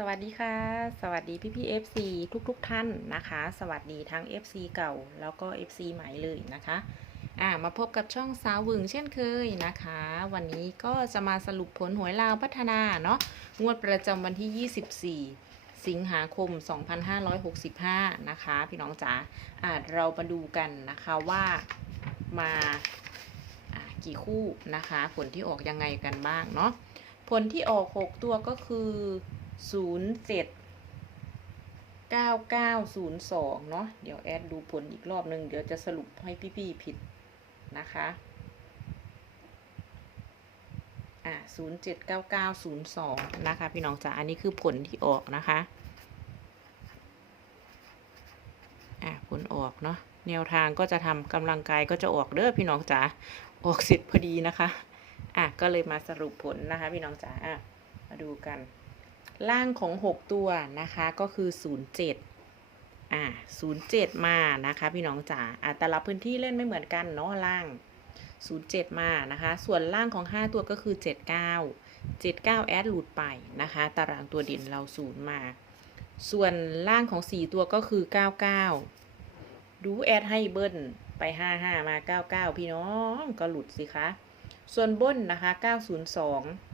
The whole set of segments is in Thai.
สวัสดีค่ะ สวัสดีพี่พี่ FC ทุกทุกๆท่านนะคะ สวัสดีทั้ง FC เก่าแล้วก็ FC ใหม่เลยนะคะอ่ามาพบกับช่องสาววึงเช่นเคยนะคะ วันนี้ก็จะมาสรุปผลหวยลาวพัฒนาเนาะงวดประจำวันที่ 24 สิงหาคม 2565 นะคะ พี่น้องจ๋าอ่าเรามาดูกันนะคะว่ามาอ่ากี่คู่นะคะ ผลที่ออกยังไงกันบ้างเนาะผลที่ออก 6 ตัวก็คือ 0 7 9 9 0 2เนาะเดี๋ยวแอดดูผลอีกรอบหนึ่งเดี๋ยวจะสรุปให้พี่ๆผิดนะคะอ่า0 7 9 9 0 2นะคะ พี่น้องจ๋าอันนี้คือผลที่ออกนะคะอ่าผลออกเนาะแนวทางก็จะทำกำลังกายก็จะออกเด้อพี่น้องจ๋าออกเสร็จพอดีนะคะ อะก็เลยมาสรุปผลนะคะ พี่น้องจ๋าอะมาดูกัน ล่างของ 6 ตัวนะคะก็คือ 07อะ07 มานะคะพี่น้องจ๋าอะแต่ละพื้นที่เล่นไม่เหมือนกันเนาะล่าง 07 มานะคะ ส่วนล่างของ 5 ตัวก็คือ 79 79 แอดหลุดไปนะคะตารางตัวเด่นเราศูนย์มา ส่วนล่างของ 4 ตัวก็คือ 99 ดูแอดให้เบิ้ลไป 55 มา 99 พี่น้องก็หลุดสิคะ ส่วนบนนะคะ 902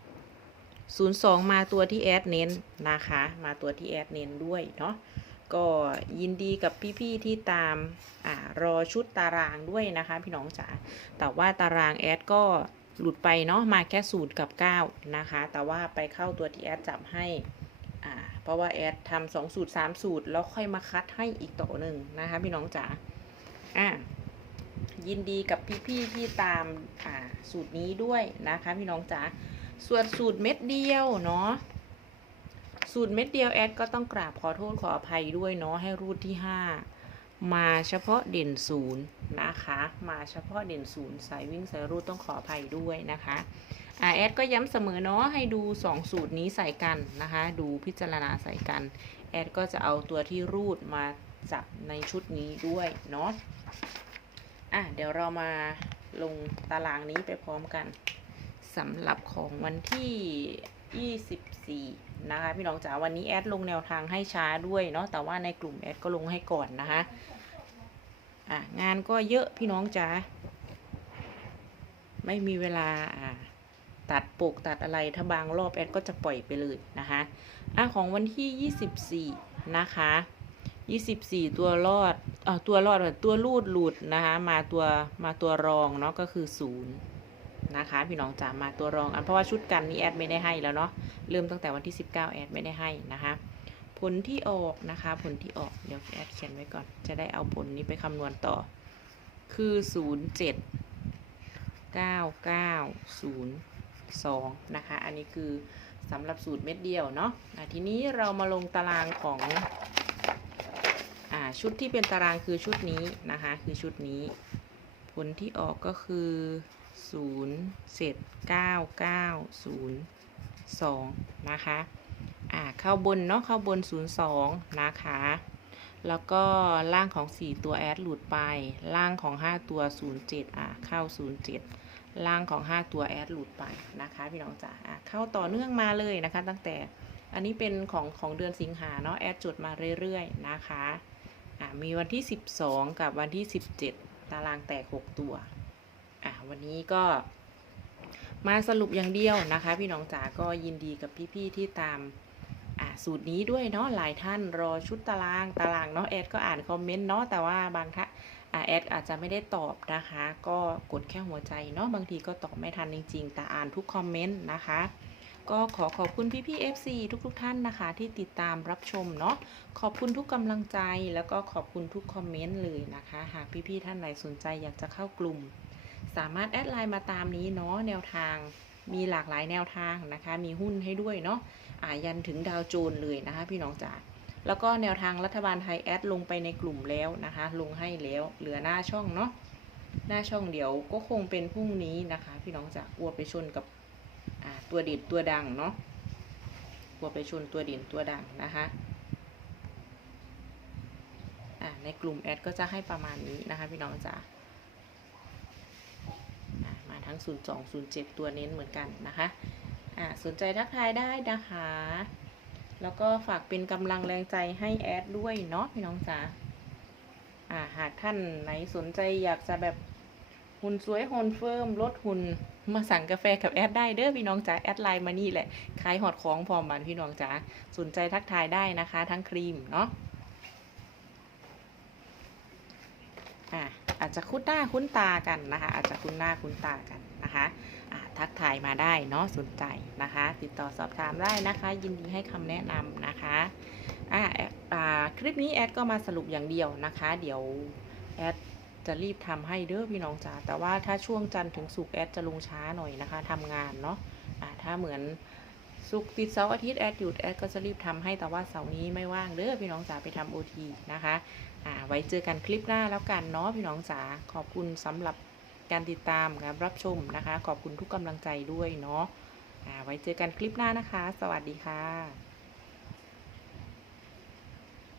02 มาตัวที่แอดเน้นนะคะ มาตัวที่แอดเน้นด้วยเนาะก็ยินดีกับพี่ๆที่ตามอ่ารอชุดตารางด้วยนะคะ พี่น้องจ๋าแต่ว่าตารางแอดก็หลุดไปเนาะมาแค่สูตรกับ 9 นะคะ แต่ว่าไปเข้าตัวที่แอดจับให้อ่าเพราะว่าแอดทำสองสูตร3สูตร แล้วค่อยมาคัดให้อีกต่อหนึ่งนะคะ พี่น้องจ๋าอ่ายินดีกับพี่ๆที่ตามอ่าสูตรนี้ด้วยนะคะ พี่น้องจ๋า ส่วนสูตรเม็ดเดียวเนาะสูตรเม็ดเดียวแอดก็ต้องกราบขอโทษขออภัยด้วยเนาะให้รูดที่ 5 มาเฉพาะเด่นศูนย์นะคะ มาเฉพาะเด่นศูนย์สายวิ่งสายรูดต้องขออภัยด้วยนะคะอ่าแอดก็ย้ำเสมอเนาะให้ดู 2 สูตรนี้ใส่กันนะคะ ดูพิจารณาใส่กันแอดก็จะเอาตัวที่รูดมาจับในชุดนี้ด้วยเนาะอะเดี๋ยวเรามาลงตารางนี้ไปพร้อมกัน สำหรับของวันที่ 24 นะคะ พี่น้องจ๋าวันนี้แอดลงแนวทางให้ช้าด้วยเนาะแต่ว่าในกลุ่มแอดก็ลงให้ก่อนนะคะอะงานก็เยอะพี่น้องจ๋าไม่มีเวลาอะตัดปลูกตัดอะไรถ้าบางรอบแอดก็จะปล่อยไปเลยนะคะอะของวันที่ 24 นะคะ 24 ตัวรอดเอ่อตัวรอดเอ่อตัวรูดหลุดนะคะมาตัวมาตัวรองเนาะก็คือ 0 นะคะ พี่น้องจ๋ามาตัวรองอันเพราะว่าชุดกันนี้แอดไม่ได้ให้แล้วเนาะเริ่มตั้งแต่วันที่ 19 แอดไม่ได้ให้นะคะ ผลที่ออกนะคะ ผลที่ออกเดี๋ยวแอดเขียนไว้ก่อน จะได้เอาผลนี้ไปคำนวณต่อ คือ 0 7 9 9 0 2 นะคะ อันนี้คือสำหรับสูตรเม็ดเดียวเนาะะทีนี้เรามาลงตารางของอชุดที่เป็นตารางคือชุดนี้นะคะ คือชุดนี้ ผลที่ออกก็คือ 0เศษ9 9 0 2นะคะ อ่า เข้าบนเนาะ เข้าบน0 2นะคะ แล้วก็ล่างของ4ตัวแอดหลุดไป ล่างของ5ตัว0 7อ่า เข้า0 7ล่างของ 5 ตัวแอดหลุดไปนะคะพี่น้องจ๋าอ่าเข้าต่อเนื่องมาเลยนะคะ ตั้งแต่อันนี้เป็นของของเดือนสิงหาเนาะแอดจดมาเรื่อยๆนะคะอะมีวันที่ 12 กับวันที่ 17 ตารางแตก 6 ตัว อะวันนี้ก็มาสรุปอย่างเดียวนะคะ พี่น้องจ๋าก็ยินดีกับพี่ๆที่ตามอะสูตรนี้ด้วยเนาะหลายท่านรอชุดตารางตารางเนาะแอดก็อ่านคอมเมนต์เนาะแต่ว่าบางท่านอะแอดอาจจะไม่ได้ตอบนะคะ ก็กดแค่หัวใจเนาะบางทีก็ตอบไม่ทันจริง ๆ แต่อ่านทุกคอมเมนต์นะคะ ก็ขอขอบคุณพี่ๆ FC ทุกๆท่านนะคะ ที่ติดตามรับชมเนาะขอบคุณทุกกำลังใจแล้วก็ขอบคุณทุกคอมเมนต์เลยนะคะ หากพี่ๆท่านไหนสนใจอยากจะเข้ากลุ่ม สามารถแอดไลน์มาตามนี้เนาะแนวทางมีหลากหลายแนวทางนะคะ มีหุ้นให้ด้วยเนาะอ่ายันถึงดาวโจนเลยนะคะ พี่น้องจ๋าแล้วก็แนวทางรัฐบาลไทยแอดลงไปในกลุ่มแล้วนะคะ ลงให้แล้วเหลือหน้าช่องเนาะหน้าช่องเดี๋ยวก็คงเป็นพรุ่งนี้นะคะ พี่น้องจ๋ากลัวไปชนกับตัวเด่นตัวดังเนาะกลัวไปชนตัวเด่นตัวดังนะคะในกลุ่มแอดก็จะให้ประมาณนี้นะคะ พี่น้องจ๋า ทั้ง 0 2 0 7 ตัวเน้นเหมือนกันนะคะอ่าสนใจทักทายได้นะคะ แล้วก็ฝากเป็นกำลังแรงใจให้แอดด้วยเนาะพี่น้องจ๋าอ่าหากท่านไหนสนใจอยากจะแบบหุ่นสวยหุ่นเฟิร์มลดหุ่นมาสั่งกาแฟกับแอดได้เด้อพี่น้องจ๋าแอดไลน์มานี่แหละขายหอดของพร้อมมันพี่น้องจ๋าสนใจทักทายได้นะคะ ทั้งครีมเนาะอ่า อาจจะคุ้นหน้าคุ้นตากันนะคะ อาจจะคุ้นหน้าคุ้นตากันนะคะทักทายมาได้เนาะสนใจนะคะ ติดต่อสอบถามได้นะคะ ยินดีให้คำแนะนำนะคะอ่าคลิปนี้แอดก็มาสรุปอย่างเดียวนะคะ เดี๋ยวแอดจะรีบทำให้เด้อพี่น้องจ๋าแต่ว่าถ้าช่วงจันทร์ถึงศุกร์แอดจะลงช้าหน่อยนะคะทำงานเนาะอ่าถ้าเหมือน สุกติดเสาร์อาทิตย์แอดหยุดแอดก็จะรีบทำให้แต่ว่าเสาร์นี้ไม่ว่างเด้อพี่น้องจ๋าไปทำโอทีนะคะอ่าไว้เจอกันคลิปหน้าแล้วกันเนาะพี่น้องจ๋าขอบคุณสำหรับการติดตามการรับชมนะคะ ขอบคุณทุกกำลังใจด้วยเนาะอ่าไว้เจอกันคลิปหน้านะคะ สวัสดีค่ะ